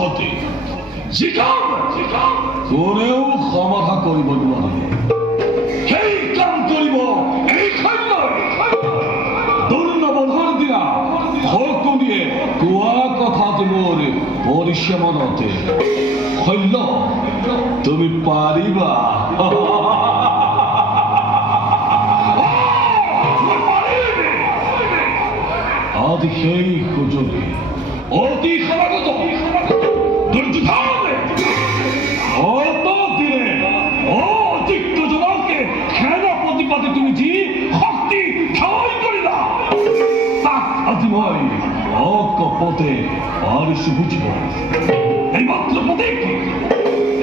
ক্ষতি কোনেও সমাধা কৰিব নোৱাৰে সেই কাম কৰিব এই সৈন্যই দুৰ্নবোধৰ দিনা শকুনিয়ে কোৱা কথাটো মোৰ পৰিছে মনতে সৈন্য তুমি পাৰিবা আদি সেই সুযোগে অতি সমাগত দুর্যোধন অত দিনে অতিক্তজনকে সেনাপতি পাতে তুমি যি শক্তি ক্ষয় কৰিলা তাক আজি মই অকপতে পাৰিছো বুজিব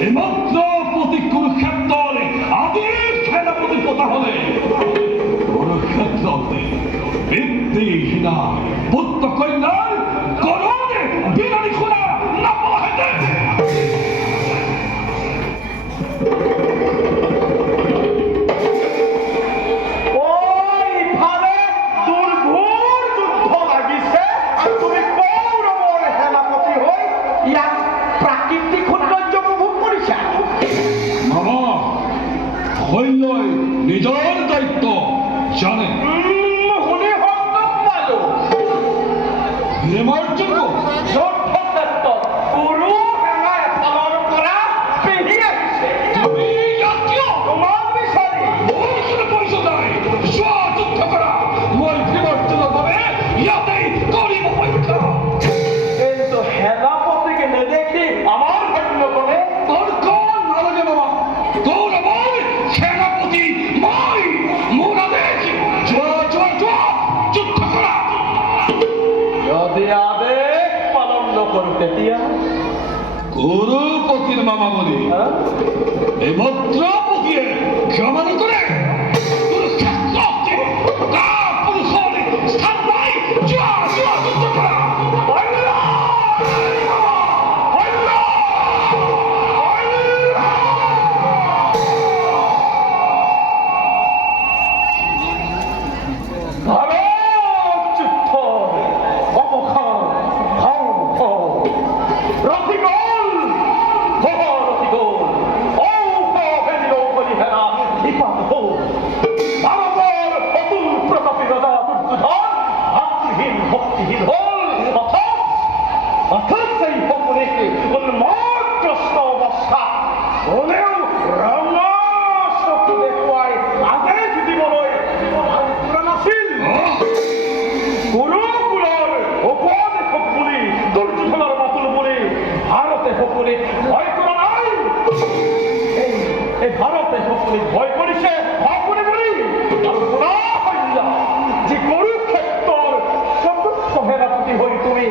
এইমাত্ৰ প্ৰতীক কুৰুক্ষেত্ৰৰে আদি সেনাপতি পতা হলে কুৰুক্ষেত্ৰতে বিদ্যহীনা পুত্ৰ কন্যাৰ গৰণে বিনানি শুনা নাপালাহেঁতেন সৈন্যই নিজৰ দায়িত্ব জানে গুৰুপতিৰ মামা বুলি এই ভদ্ৰপতিয়ে ক্ষমা নকৰে স্থান নাই যুদ্ধ কৰা ভয় কৰিছে আপুনি বুলি যি কুৰুক্ষেত্ৰৰ চতুৰ্থ সেনাপতি হৈ তুমি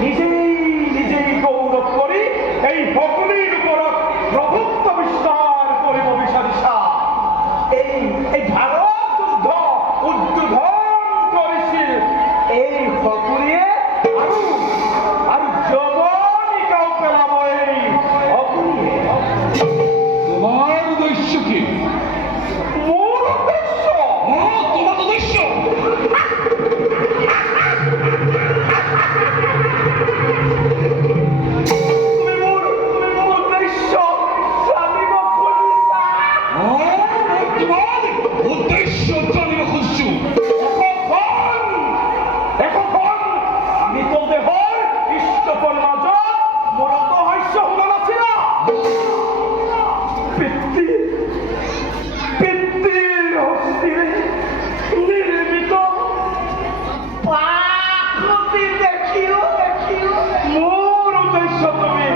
নিজেই গৌৰৱ কৰি এই শকুনিৰ ওপৰত প্ৰভুত্ব বিস্তাৰ কৰিব বিচাৰিছা এই ভাৰত যুদ্ধ উদ্বোধন কৰিছিল এই শকুনিয়ে আৰু যৱনিকাও পেলাব এই শকুনিয়ে তোমার উদ্দেশ্য কি মোর উদ্দেশ্য তোমার উদ্দেশ্য তুমি মোর উদ্দেশ্য জানিব খুজিছা তোমার উদ্দেশ্য জানিব খুজিছো এখন মৃতদেহৰ ইষ্টকৰ মাজত মোৰ অতহাস্য শুনা নাছিলা পিতৃৰ হস্তিৰে নিৰ্মিত পাকৃতি দেখিও মোৰ উদ্দেশ্য তুমি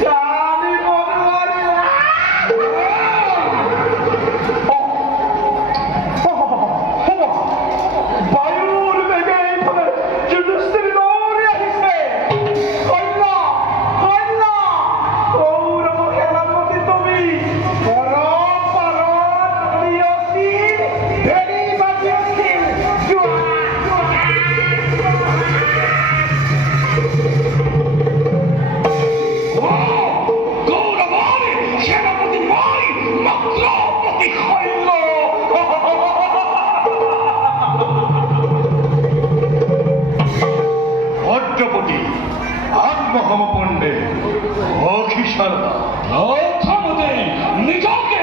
জানিব নোৱাৰিলা বায়ুৰ বেগে এইফালে যুধিষ্ঠিৰ দৌৰি আহিছে কন্যা কৌৰৱ সেনাপতি তুমি ভদ্রপতি আত্মসমর্পণে সর্ব প্রথমতে নিজকে